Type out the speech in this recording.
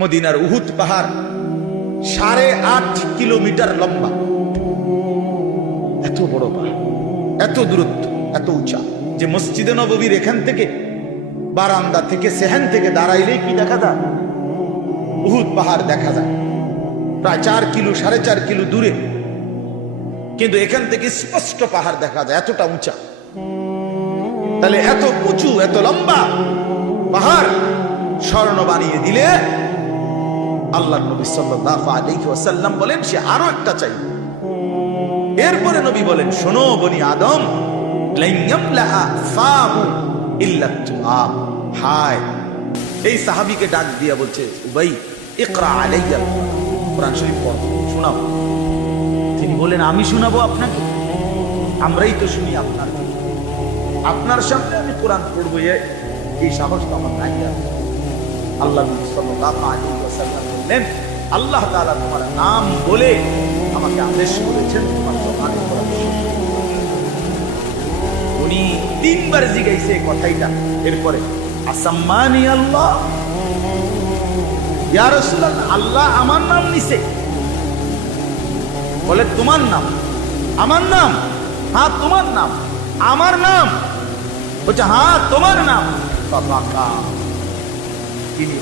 মদিনার উহুদ পাহাড় 8.5 কিলোমিটার লম্বা, এত বড় পাহাড়, এত দূরত্ব, এত উঁচা যে মসজিদে নববীর এখান থেকে বারান্দা থেকে সেহান থেকে দাঁড়াইলে কি দেখা যায়? উহুদ পাহাড় দেখা যায় প্রায় 4 কিলো 4.5 কিলো দূরে, কিন্তু এখান থেকে স্পষ্ট পাহাড় দেখা যায়, এতটা উঁচা। তাহলে এত উঁচু এত লম্বা পাহাড় স্বর্ণ বানিয়ে দিলে আল্লাহ নবী সাল্লাল্লাহু আলাইহি ওয়াসাল্লাম বলেন সে আরো একটা চাই। এরপরে নবী বলেন, শোনো বনি আদম, হায়, এই সাহাবীকে ডাক দিয়া বলছে, উবাই ইকরা আলাইয়া কোরআন শরীফ পড়ো, শোনাও। তিনি বলেন, আমি শোনাবো আপনাকে? আমরাই তো শুনি আপনার সামনে আমি কোরআন পড়বো, এই সাহস তো আমার নাই। আল্লাহ নবী সাল্লাল্লাহু আলাইহি ওয়াসাল্লাম বললেন, আল্লাহ তাআলা তোমার নাম বলে আমাকে আদেশ করেছেন তোমার কোরআন পড়া। উনি 3 বার জিজ্ঞাসা এই কথাইটা। এরপরে আসাম্মানি আল্লাহ, ইয়া রাসূলুল্লাহ, আল্লাহ আমার নাম নিছে? বলে তোমার নাম? আমার নাম? হ্যাঁ তোমার নাম। আমার নাম? বলছে হ্যাঁ তোমার নাম। তিনি